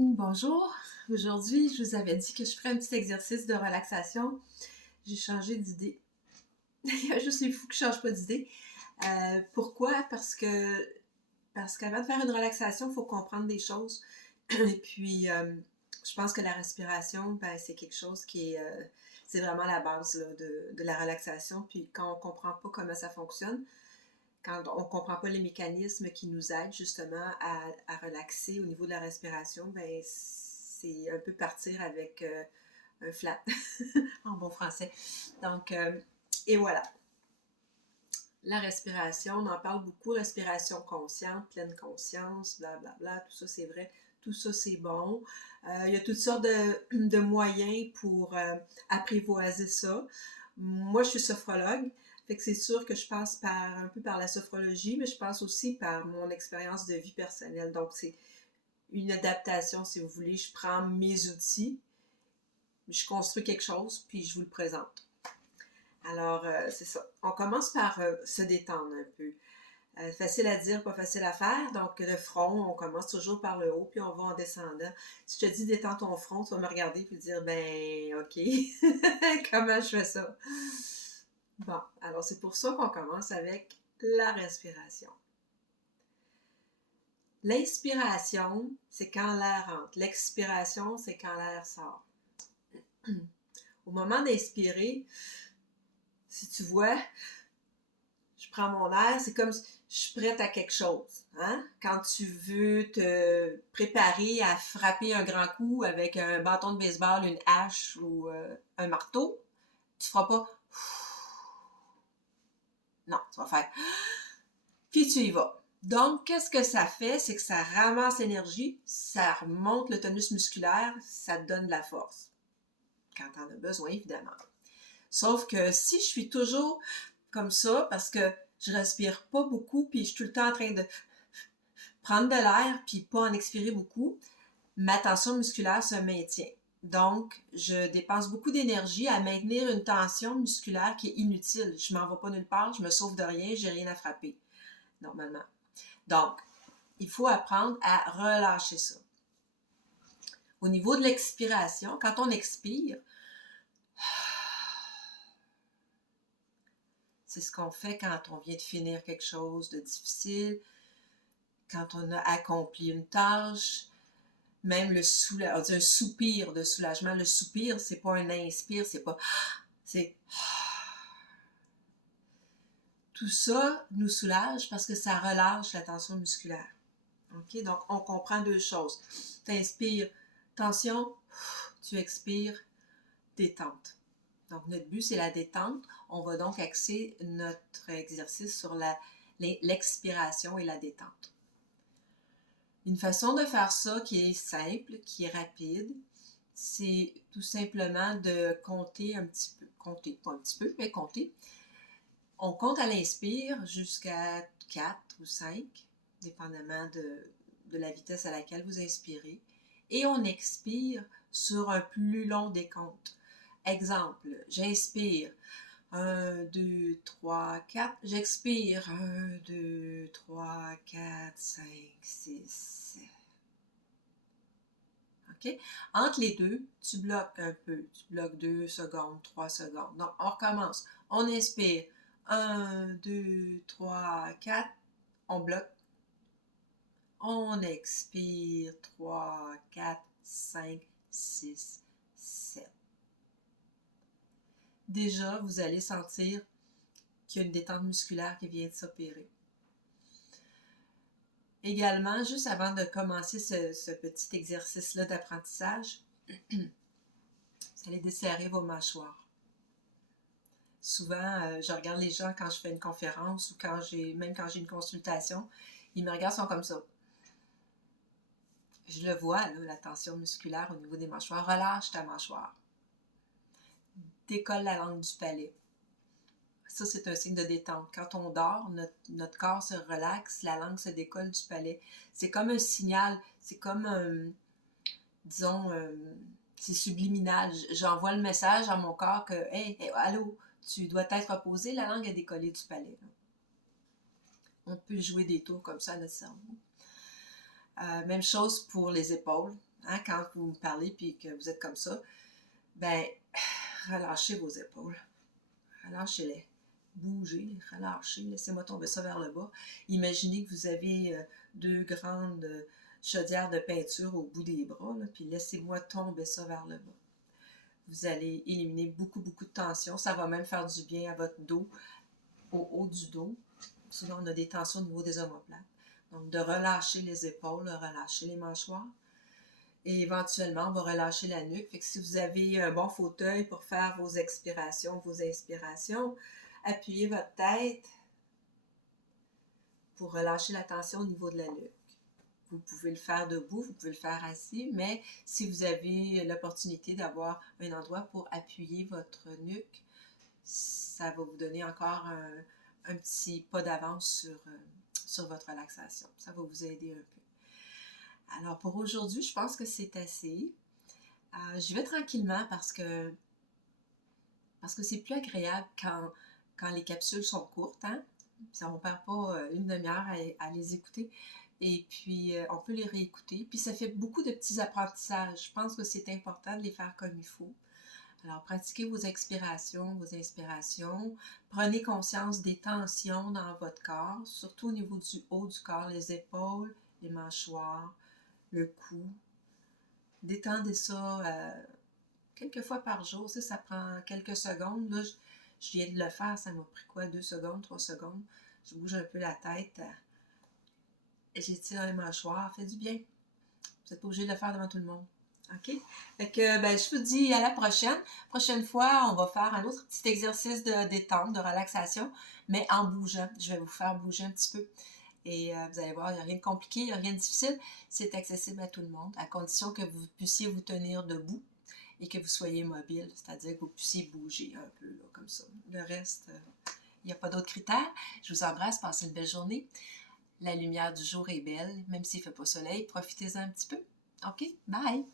Bonjour, aujourd'hui je vous avais dit que je ferais un petit exercice de relaxation. J'ai changé d'idée. Il y a juste les fous qui ne changent pas d'idée. Pourquoi? Parce qu'avant de faire une relaxation, il faut comprendre des choses. Et puis, je pense que la respiration, c'est quelque chose qui est... c'est vraiment la base là, de la relaxation. Puis quand on ne comprend pas comment ça fonctionne, quand on ne comprend pas les mécanismes qui nous aident justement à relaxer au niveau de la respiration, c'est un peu partir avec un flat, en bon français. Donc, et voilà. La respiration, on en parle beaucoup, respiration consciente, pleine conscience, blablabla, bla, bla, tout ça c'est vrai, tout ça c'est bon. Il y a toutes sortes de moyens pour apprivoiser ça. Moi, je suis sophrologue, fait que c'est sûr que je passe un peu par la sophrologie, mais je passe aussi par mon expérience de vie personnelle. Donc, c'est une adaptation, si vous voulez. Je prends mes outils, je construis quelque chose, puis je vous le présente. Alors, c'est ça. On commence par se détendre un peu. Facile à dire, pas facile à faire. Donc, le front, on commence toujours par le haut, puis on va en descendant. Si je te dis détends ton front, tu vas me regarder puis dire, OK, comment je fais ça? Bon, alors c'est pour ça qu'on commence avec la respiration. L'inspiration, c'est quand l'air rentre. L'expiration, c'est quand l'air sort. Au moment d'inspirer, si tu vois, je prends mon air, c'est comme si je suis prête à quelque chose. Hein? Quand tu veux te préparer à frapper un grand coup avec un bâton de baseball, une hache ou un marteau, tu feras pas non, tu vas faire puis tu y vas. Donc, qu'est-ce que ça fait? C'est que ça ramasse l'énergie, ça remonte le tonus musculaire, ça te donne de la force. Quand tu en as besoin, évidemment. Sauf que si je suis toujours comme ça, parce que je respire pas beaucoup, puis je suis tout le temps en train de prendre de l'air, puis pas en expirer beaucoup, ma tension musculaire se maintient. Donc, je dépense beaucoup d'énergie à maintenir une tension musculaire qui est inutile. Je m'en vais pas nulle part, je me sauve de rien, j'ai rien à frapper, normalement. Donc, il faut apprendre à relâcher ça. Au niveau de l'expiration, quand on expire, c'est ce qu'on fait quand on vient de finir quelque chose de difficile, quand on a accompli une tâche, même un soupir de soulagement. Le soupir, c'est pas un inspire, c'est pas... C'est... Tout ça nous soulage parce que ça relâche la tension musculaire. OK? Donc, on comprend deux choses. Tu inspires tension, tu expires détente. Donc, notre but, c'est la détente. On va donc axer notre exercice sur l'expiration et la détente. Une façon de faire ça qui est simple, qui est rapide, c'est tout simplement de compter un petit peu. Compter, pas un petit peu, mais compter. On compte à l'inspire jusqu'à 4 ou 5, dépendamment de la vitesse à laquelle vous inspirez. Et on expire sur un plus long décompte. Exemple, j'inspire 1, 2, 3, 4. J'expire 1, 2, 3, 4, 5, 6, 7. OK? Entre les deux, tu bloques un peu. Tu bloques 2 secondes, 3 secondes. Donc, on recommence. On inspire 1, 2, 3, 4. On bloque. On expire 3, 4, 5, 6, 7. Déjà, vous allez sentir qu'il y a une détente musculaire qui vient de s'opérer. Également, juste avant de commencer ce petit exercice-là d'apprentissage, vous allez desserrer vos mâchoires. Souvent, je regarde les gens quand je fais une conférence ou même quand j'ai une consultation, ils me regardent, ils sont comme ça. Je le vois, là, la tension musculaire au niveau des mâchoires. Relâche ta mâchoire. Décolle la langue du palais. Ça, c'est un signe de détente. Quand on dort, notre corps se relaxe, la langue se décolle du palais. C'est comme un signal, c'est comme, disons, c'est subliminal. J'envoie le message à mon corps que, hey, allô, tu dois être reposé, la langue est décollée du palais. On peut jouer des tours comme ça à notre cerveau. Même chose pour les épaules. hein, quand vous me parlez puis que vous êtes comme ça, ben, relâchez vos épaules. Relâchez-les. Bougez, relâchez, laissez-moi tomber ça vers le bas. Imaginez que vous avez deux grandes chaudières de peinture au bout des bras, là, puis laissez-moi tomber ça vers le bas. Vous allez éliminer beaucoup, beaucoup de tension. Ça va même faire du bien à votre dos, au haut du dos. Souvent, on a des tensions au niveau des omoplates. Donc, de relâcher les épaules, de relâcher les mâchoires. Et éventuellement, on va relâcher la nuque. Fait que si vous avez un bon fauteuil pour faire vos expirations, vos inspirations, appuyez votre tête pour relâcher la tension au niveau de la nuque. Vous pouvez le faire debout, vous pouvez le faire assis, mais si vous avez l'opportunité d'avoir un endroit pour appuyer votre nuque, ça va vous donner encore un petit pas d'avance sur votre relaxation. Ça va vous aider un peu. Alors pour aujourd'hui, je pense que c'est assez. J'y vais tranquillement parce que c'est plus agréable quand les capsules sont courtes. Hein? Ça ne perd pas une demi-heure à les écouter. Et puis, on peut les réécouter. Puis, ça fait beaucoup de petits apprentissages. Je pense que c'est important de les faire comme il faut. Alors, pratiquez vos expirations, vos inspirations. Prenez conscience des tensions dans votre corps, surtout au niveau du haut du corps, les épaules, les mâchoires, le cou. Détendez ça quelques fois par jour. Ça prend quelques secondes. Là, je viens de le faire. Ça m'a pris quoi? 2 secondes, 3 secondes. Je bouge un peu la tête. J'étire les mâchoires. Ça fait du bien. Vous n'êtes pas obligé de le faire devant tout le monde. OK? Fait que, ben, je vous dis à la prochaine. Prochaine fois, on va faire un autre petit exercice de détente, de relaxation, mais en bougeant. Je vais vous faire bouger un petit peu. Et vous allez voir, il n'y a rien de compliqué, il n'y a rien de difficile. C'est accessible à tout le monde, à condition que vous puissiez vous tenir debout et que vous soyez mobile, c'est-à-dire que vous puissiez bouger un peu, là, comme ça. Le reste, il n'y a pas d'autres critères. Je vous embrasse, passez une belle journée. La lumière du jour est belle, même s'il ne fait pas soleil, profitez-en un petit peu. OK? Bye!